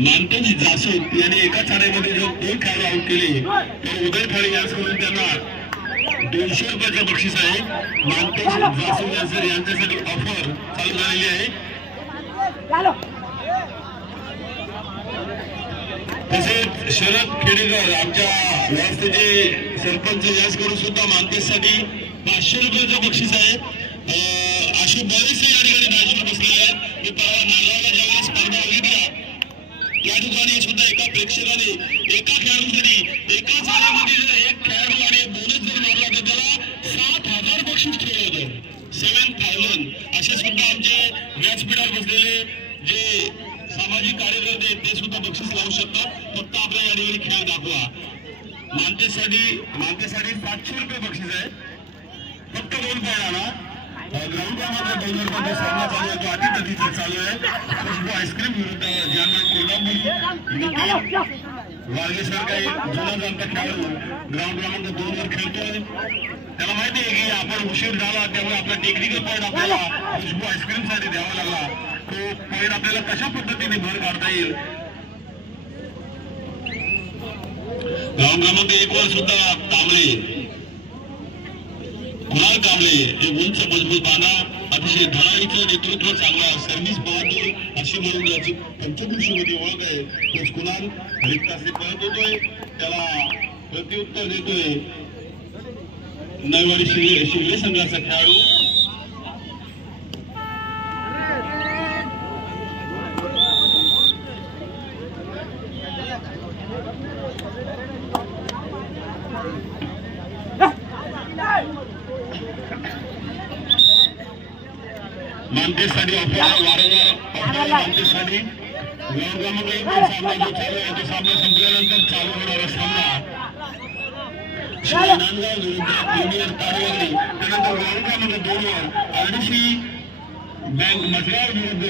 मानतेश जासूद यांनी एका साड्यामध्ये जो 2 खेळाडू आउट केले तर उदय ठाणे यांच्याकडून त्यांना 200 रुपयाचं बक्षीस आहे. मानतेश जासूद यांच्यासाठी ऑफर चालू झालेली आहे. तसेच शरद खेडेकर आमच्या व्यवस्थेचे सरपंच यांच्याकडून सुद्धा मानतेशसाठी 500 रुपयाचं बक्षीस आहे. असे बरेचसे या ठिकाणी दायित्व बसलेले आहेत. मी परवा नागावला ज्यावेळेस स्पर्धा बघितल्या या ठिकाणी सुद्धा एका प्रेक्षकाने एका खेळाडूसाठी एका साड्यामध्ये जर एक खेळाडू आणि बोनस जर मारला तर त्याला 7,000 बक्षीस ठेवलं होतं. 7,000 असे सुद्धा आमचे व्यासपीठावर बसलेले जे सामाजिक कार्यकर्ते ते सुद्धा बक्षीस लावू शकतात. फक्त आपल्या या ठिकाणी खेळ दाखवा. मानतेसाठी 700 रुपये बक्षीस आहे. फक्त 2 पॉईंट ग्राउंड क्रमांक 2 वर सामना चालू आहे. तो अतिगतीचा चालू आहे. खुशबू आईस्क्रीम विरुद्ध ज्यांना कोल्हापूर वारगेसर काही जुना जाणता खेळाडू ग्राउंड क्रमांक 2 वर खेळतोय. त्याला माहिती आहे की आपण उशीर झाला त्यामुळे आपला टेक्निकल पॉईंट आपल्याला खुशबू आईस्क्रीम साठी द्यावा लागला. तो पॉईंट आपल्याला कशा पद्धतीने भर काढता येईल. ग्राउंड क्रमांक 1 वर सुद्धा कांबळे कुणाल कांबळे हे उंच मजबूत बाणा अतिशय धडाईचं नेतृत्व चांगला सर्व्हिस बहादूर अशी म्हणून याची पंचकृषीमध्ये ओळख आहे. तोच कुणाल रिक्ताचे पळत होतोय त्याला प्रत्युत्तर देतोय नयवाडी शिवले संघाचा खेळाडू. मानतेसाठी ऑफर वारंवार मानतेसाठी ग्राउंड क्रमांक 1 वर सामना जो चालू आहे तो सामना संपल्यानंतर चालू होणारा सामना नांदगाव विरुद्ध ज्युनियर तारवाडी. त्यानंतर ग्राउंड क्रमांक 2 वर आरडीसी बँक मजगाव विरुद्ध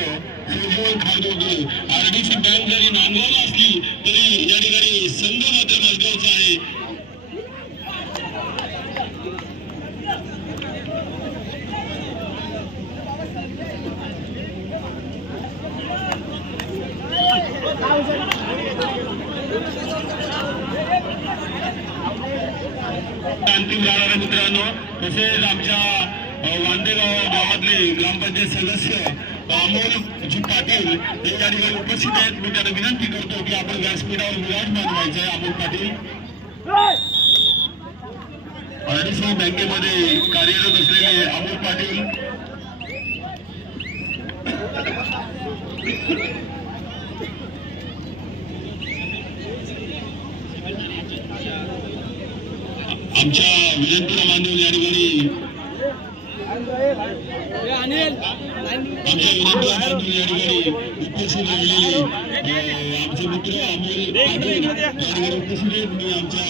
सोजवळ खारदोडे. आरडीसी बँक जरी नांदगावला असली तरी या ठिकाणी संघ मात्र मजगावचा आहे. अंतिम राहणारे मित्रांनो तसेच आमच्या वांदेगाव गावातले ग्रामपंचायत सदस्य अमोल पाटील हे या ठिकाणी उपस्थित आहेत. मी त्यांना विनंती करतो की आपण व्यासपीठावर विराजमान व्हायचं आहे. अमोल पाटील आरडीसी बँकेमध्ये कार्यरत असलेले अमोल पाटील आमच्या विनंतीला मानून या ठिकाणी उपस्थित राहिलेले आमचे मित्र अमोल पाटील या ठिकाणी उपस्थित आहेत. मी आमच्या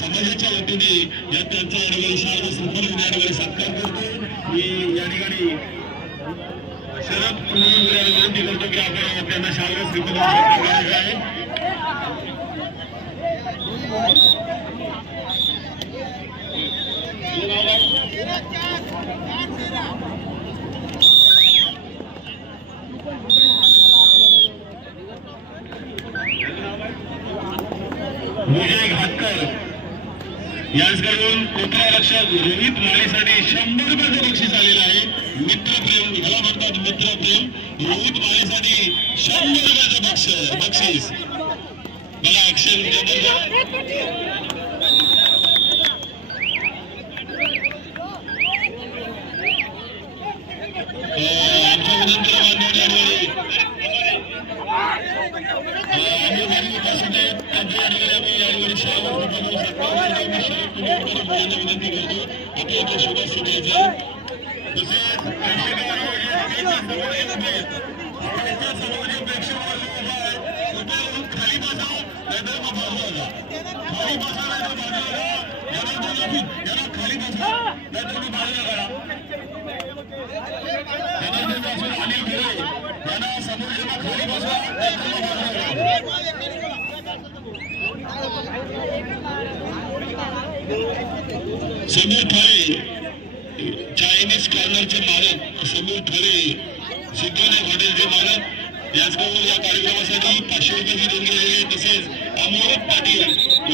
समाजाच्या वतीने या त्यांचा या ठिकाणी शाळा श्रीफल या ठिकाणी सत्कार करतो. मी या ठिकाणी शरद विनंती करतो की आपण त्यांना शाळा श्रीफल सत्कार करायचा आहे. विजय घाटकर यांच्याकडून कोपरा रक्षक रोहित माळेसाठी 100 रुपयाचं बक्षीस आलेलं आहे. मित्रप्रेम ह्याला म्हणतात मित्रप्रेम. रोहित माळेसाठी 100 रुपयाचं बक्षीस. बघा ऍक्शन आमच्या विनंतीला विनंती करतो आपल्याला शुभेच्छा द्यायचा. तसेच खाली बसा नाहीतर मग बाजूला खाली बसा नाहीतर बाजूला याला खाली बसा नाहीतर मग बाजूला करा. अनिल भिडे यांना समोरच्या खाली बसा नाहीतर मग बाजूला करा. समीर ठरे चायनीज कॉर्नरचे मालक समीर ठरे सिद्धोने हॉटेलचे मालक याचबरोबर या कार्यक्रमासाठी 500 रुपयाची देणगी दिलेली. तसेच अमोल पाटील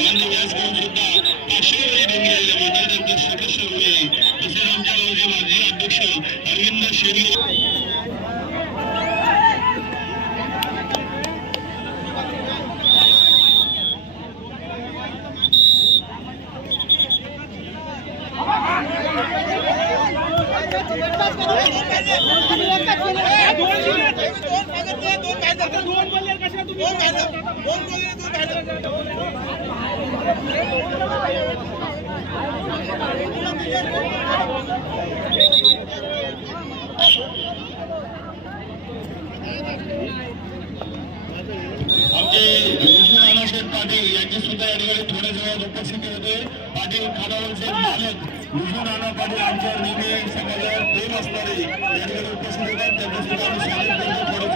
यांनी याचकडून सुद्धा 500 रुपये देणगी दिलेली. मंडळाचे सदस्य होते. तसेच आमच्या गावचे माजी अध्यक्ष अरविंद शेरी. पाटील यांची सुद्धा या ठिकाणी थोड्या वेळात उपस्थिती होते. पाटील खानावरचे मालक विष्णू नाना पाटील आमच्यावर नेहमी समाजावर प्रेम असणारे या ठिकाणी उपस्थित होतात. त्यांचं सुद्धा आम्ही स्वागत करतो.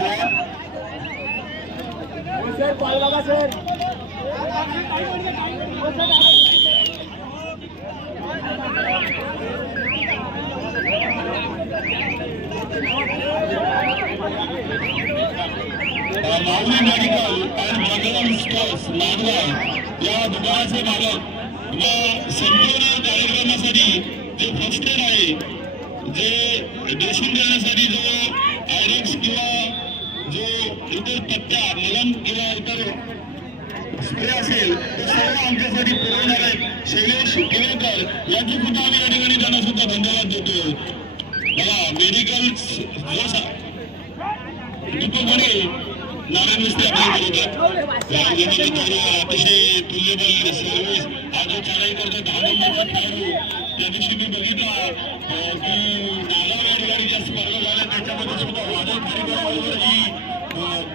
थोडं माऊली मेडिकल अँड मगरम स्टोर्स नांदगाव या दुकानाचे मालक व संपूर्ण कार्यक्रमासाठी जे फर्स्ट एड आहे, जे ड्रेसिंग करण्यासाठी जो आयडेक्स किंवा जो इतर पट्ट्या मलम किंवा इतर स्प्रे असेल ते सर्व आमच्यासाठी पुरवणार आहेत शैलेश केळकर यांची सुद्धा आम्ही या ठिकाणी त्यांना सुद्धा धन्यवाद देतो. मला मेडिकल दीपक म्हणे नारायण मिस्त्री आपल्याला अतिशय तुल्यबल सर्व्हिस हा जो चढाई करतो 10 नंबरचा खेळाडू. त्या दिवशी मी बघितला की नागाव या ठिकाणी ज्या स्पर्धा झाल्या त्याच्यामध्ये सुद्धा वादळ खारीकरबरोबर जी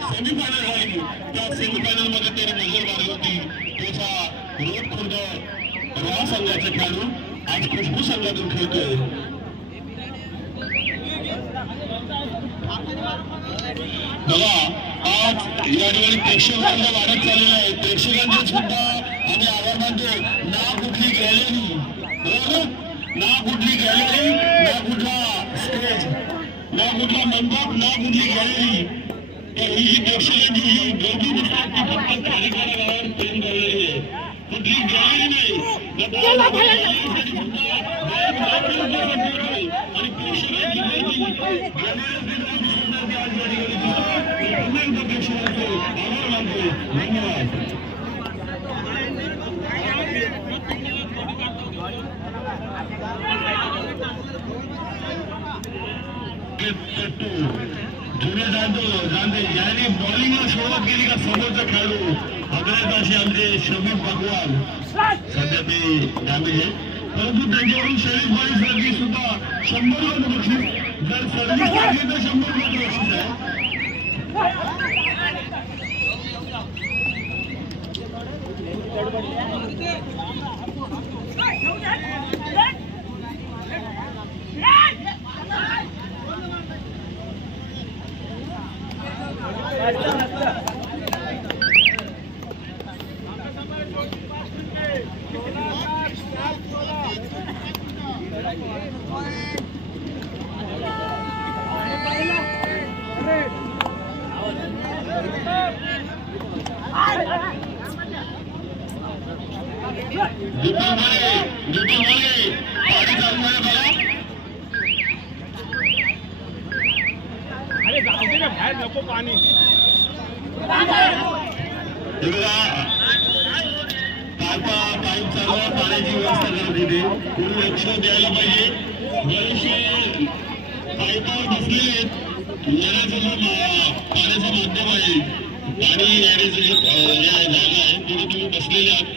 सेमीफायनल झाली त्या सेमीफायनल मध्ये त्याने नजर मारली होती. त्याचा रोड खुर्द रोहा संघाचा खेळाडू आज खुशबू संघातून खेळतोय. बघा आज या ठिकाणी प्रेक्षकांचा वाढत चाललेला आहे. प्रेक्षकांचे सुद्धा आम्ही आभार मानतो. ना कुठली गॅलरी, ना कुठली गॅलरी, ना कुठला स्टेज, ना कुठला मंडप, ना कुठली गॅलरी. ही प्रेक्षकांची ही गर्दी दिसतात ती फक्त कार्यक्रमावर प्रेम करणारी आहे. कुठली गॅलरी नाही आणि प्रेक्षकांची गर्दी जुने जाणते ज्याने बॉलिंगला सुरुवात केली का समोरचा खेळाडू अग्रताशी आमचे शमी भगवान सध्या ते डॅमेज आहे, परंतु त्यांच्यावरून शरीफ बॉलिंगसाठी सुद्धा 100 बक्षीस. जर सर्व्हिस लागली तर 100 बक्षीस आहे. पाण्याची व्यवस्था करत होते. कोणी लक्ष द्यायला पाहिजे. बरेचसे पाईपावर बसलेले आहेत. येण्याचं जो पाण्याचं माध्यम आहे, पाणी येण्याचं जे जागा आहे तिथे तुम्ही बसलेले आहात.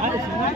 मला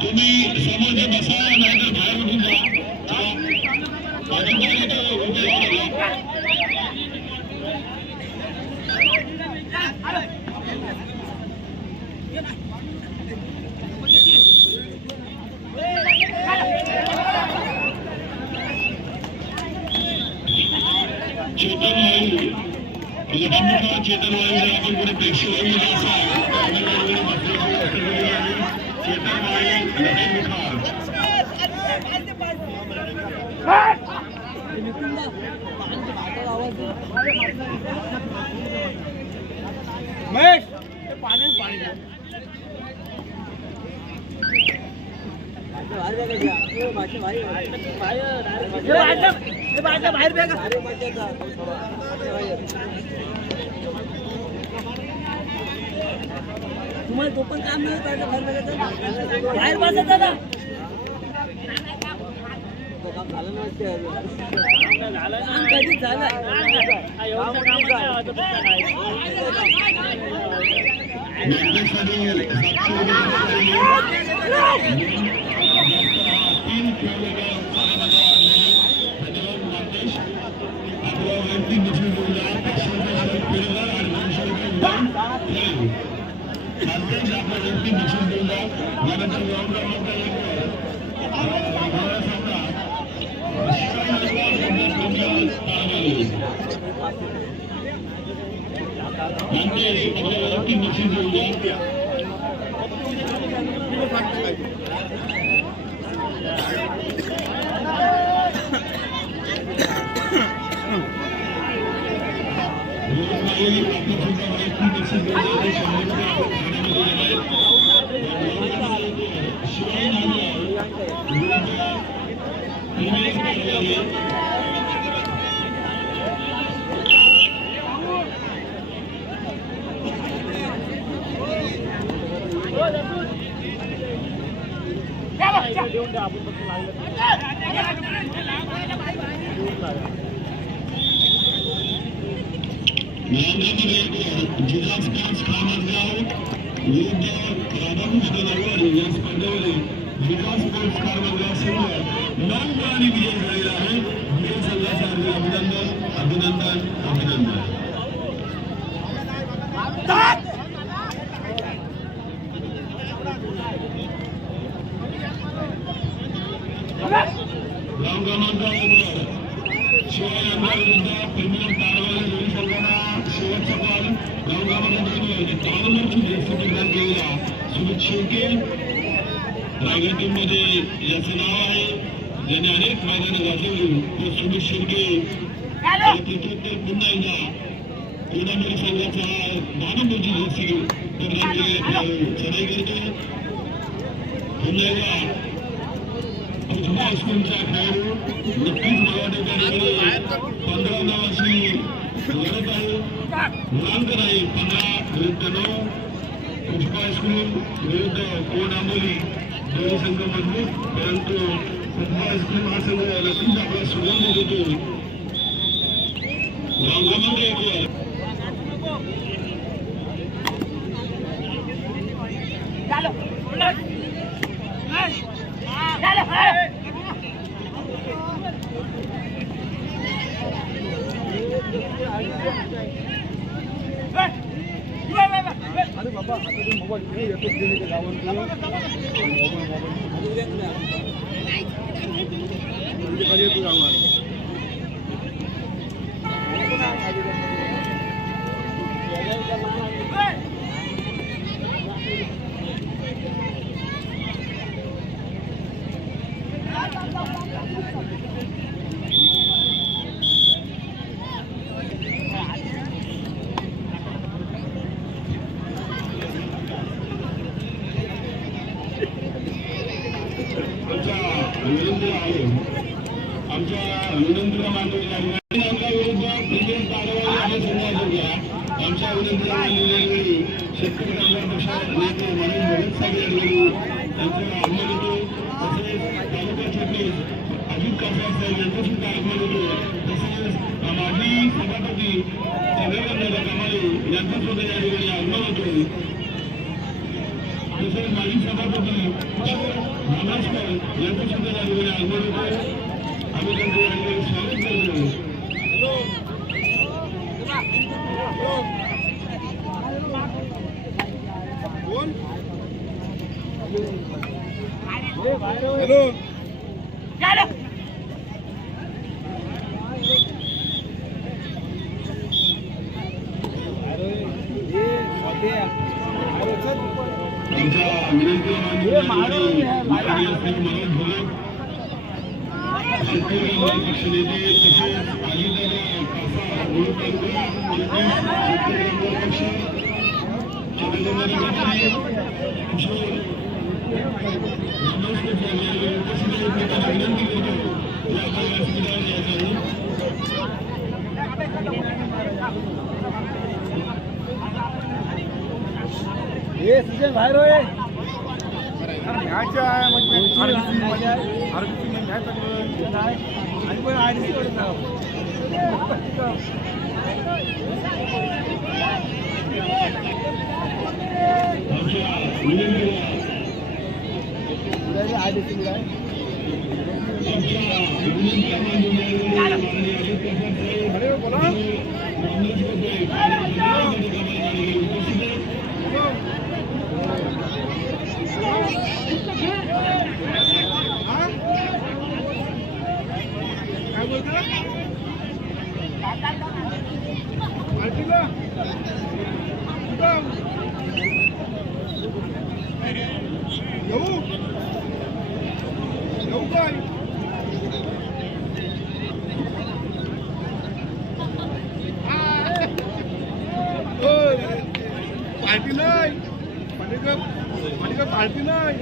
तुम्ही समोर जे बसा नाहीतर बाहेर उठून जा. चेतन वायू आपण कुठे प्रेक्षक वायू चेतन वायू महेश पाणी बाहेर तुम्हाला तो पण काम नाही बाहेर बसत दादा कधी झालं रायगड टीममध्ये याचं नाव आहे, ज्याने अनेक मैदानं गाजवली. तो सुमित शिर्के क्रिकेट पुन्हा एकदा कोणामुळे संघाचा 10 नंबरची जर्सी परिधान केलेली चढाई करतो. पुन्हा एकदा पृथ्वी हायस्कूलचा खेळाडू नक्कीच मला वाटतं 15 नावाची लढत आहे. मुलांकन आहे 15-9. पृथ्वी हायस्कूल विरुद्ध कोण आंबोली दोन्ही संघ मजबूत, परंतु पृथ्वी हायस्कूल हा संघ नक्कीच आपला सुगंध देतो. रंगामध्ये एक अरे बाबा आता मोबाईल येतो गावात विनंतीला मानलेल्या विरुद्ध प्रीमियम कारवाई आणि सुरुवात आमच्या विनंतीला मानलेल्या वेळी शेतकरी कामगार पक्ष नेते म्हणून भगत साहेब यांनी त्यांचं आगमन होतो. तसेच तालुका चिटणीस अजित कासार साहेब यांचं सुद्धा आगमन होतो. तसेच माजी सभापती चंद्रकांत कमाले यांचं सुद्धा या ठिकाणी आगमन होतो. तसेच माजी सभापती महाराष्ट्र यांचं सुद्धा या ठिकाणी आगमन होतो. आम्ही त्यांचं या ठिकाणी स्वागत करतो. आमच्या विनंतीला पक्ष नेते तसेच अजितदादा कासा पक्ष विनंती करतो ये सीजन बाहेर होय आणि पण आयडीसी पार्टी नाही पार्टी नाही